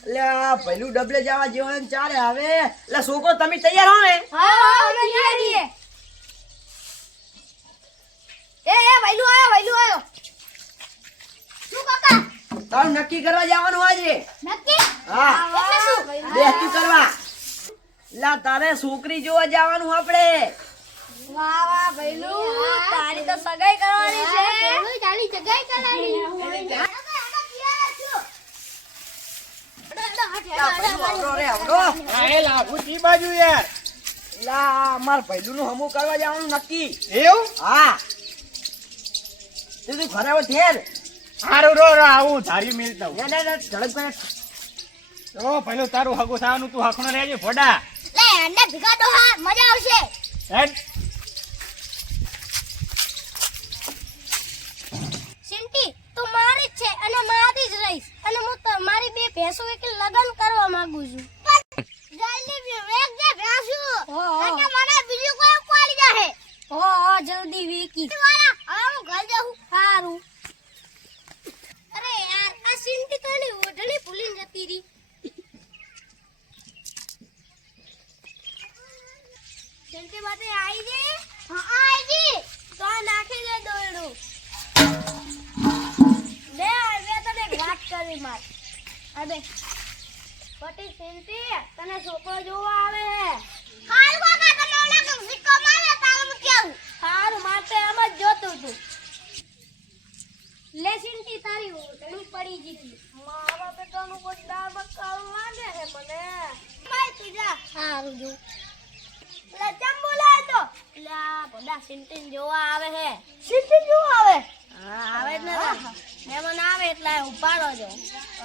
એટલે આ પહેલું ડબલે જવા જેવાનું ચાલે હવે. એટલે છોકરો તમે તૈયાર હો ને. હા તૈયાર છીએ. એ એ વૈલું આયો વૈલું આયો. શું કાકા? તારું નક્કી કરવા જવાનું આજે. નક્કી? હા. એટલે શું? બેસતું કરવા. લા તારે છોકરી જોવા જવાનું આપણે. વાહ વાહ ભૈલું તારી તો સગાઈ કરવાની છે. ભૈલું તારી સગાઈ કરવાની લા, પહેલું આવડો રે આવડો આ એ લાગુ ઈ હા તું તું ઘરે આવો થેર રો રો આવું ધારી મિલતા ને ને ને ઝડપ કરે ઓ પેલું તારું હગું થવાનું તું ફોડા તો હા મજા આવશે હેડ તું મારી છે અને જ રહીશ અને હું તમારી બે ભેંસો એક લગન કરવા માંગુ છું? જલ્દી વેગ જે ભેંસુ. એટલે મને બીજું કોઈ કોળી જાહે. ઓ ઓ જલ્દી વેકી વાળા હવે હું ઘર જાઉં સારું અરે યાર આ સિંટી તો ઓઢણી ભૂલીને જતી રહી. સિંટી માટે આવી દે. હા આવી તો નાખી દે દોરડું. લે હવે તને વાત કરી માર. અબે પટી સિંતી તને છોકરો જોવા આવે હે. હાલ કાકા તમે ઓલા કે સિક્કો મારે તારે હું કેવું? હારું માટે એમ જ જોતું તું. લે સિંતી તારી ઓટણી પડી જીતી મારા બેટાનું કોઈ દાળ બકાલું લાગે હે મને. ભાઈ તુજા હારું જો. લે ચમ બોલાય તો? લે બોડા સિંતી જોવા આવે હે. સિંતી જોવા આવે? હા. આવે ઉપાડો જો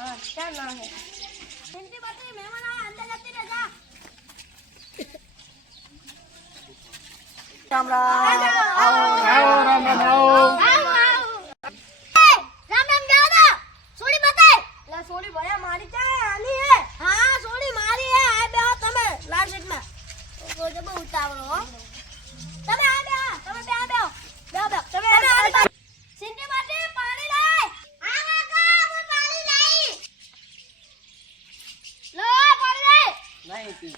અચ્છા ના હે સિંટી બતરી મહેમાન આવે અંદર જતી રહે જા રામ રામ. આવો રામ રામ આવ એ રામ રામ જાઓ તો સોડી બતાય લે સોડી ભયા મારી છે આની હે હા સોડી મારી હે આ બે તમે લાલ સીટમાં તો જબ ઉતાવળો હો તમે આ બે તમે બે આ બે બે બે તમે આ બે સિંધી માટે પાણી લાય આ કાકા હું પાણી લાઈ લો પાણી લાય નહીં તું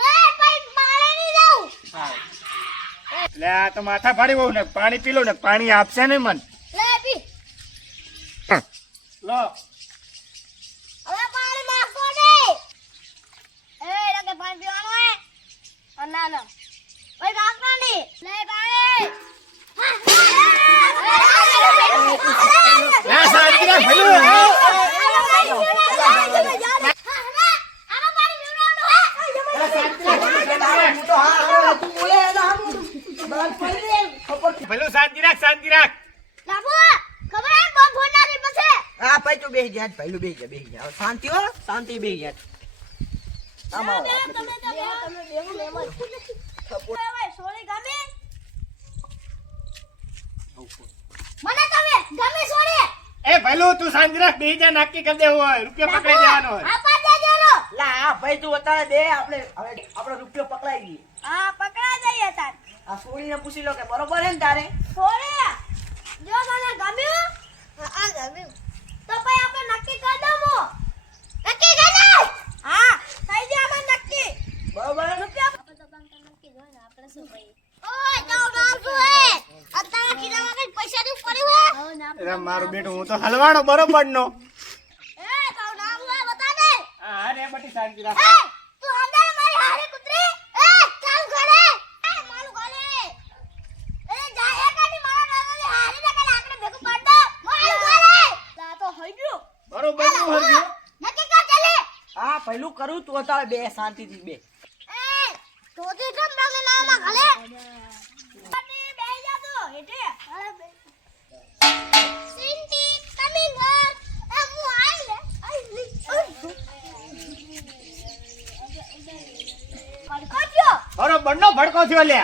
લે ભાઈ મારે નહીં જાઉં લે આ તો માથા ફાડી બહુ ને પાણી પી લો ને પાણી આપશે ને મન લે પી લો હવે પાણી નાખો ને એ લગે પાણી પીવાનું હે ના ના ભાઈ નાખવા નહીં લે પાણી લે શાંતિ રાખ ભલું હું તો હા હા, તું બોલે એટલે હા, હું ભલું શાંતિ હા ભાઈ તું બેસી જા પહેલું બેસી જા બેસી જા. હવે શાંતિ હો શાંતિ બેસી જા. આમ આવો મને તમે ગમે? છોડે એ ભલું તું શાંતિ રાખ બે જા નક્કી કરી દેવું હોય રૂપિયા પકડી દેવાનો હોય. લો લા આ ભાઈ તું અત્યારે દે આપણે હવે આપણો રૂપિયો પકડાઈ ગઈ હા પકડા જઈએ તાર. આ સોળીને પૂછી લો કે બરોબર હે ને તારે? છોડે જો મને ગમ્યું? હા ગમ્યું. તો પછી આપણે નક્કી કરી દઉં નક્કી કરી દઉં હા થઈ જાય આપણે નક્કી. બરોબર ને? આપણે તો બંધ નક્કી જોઈ ને આપણે શું ભાઈ ઓય હે અત્યારે કઈ પૈસા દઉં પડ્યું હે મારું બેટું હું તો હલવાણો બરોબર નો એ તો નામ હે બતા દે હા રે બટી શાંતિ રાખ એ તું અંદર મારી હારે કૂતરી એ ચાલ ઘરે એ મારું ઘરે એ જા એ કાની મારા દાદાને હારે ને કાલે આપણે ભેગું પાડ દો મારું ઘરે લા તો હઈ ગયો બરોબરનું હરગ્યું નક્કી કર ચાલે હા પહેલું કરું તું અત્યારે બે શાંતિથી બે. એ તોતી જમ તમને નામાં ઘરે પાટી બેહી જા તો હેઠે અરે બે. સિંટી તમે ઘર એ હું આઈ લે. આઈ લે. કડકડ્યો બરોબર નો ભડકો થયો લે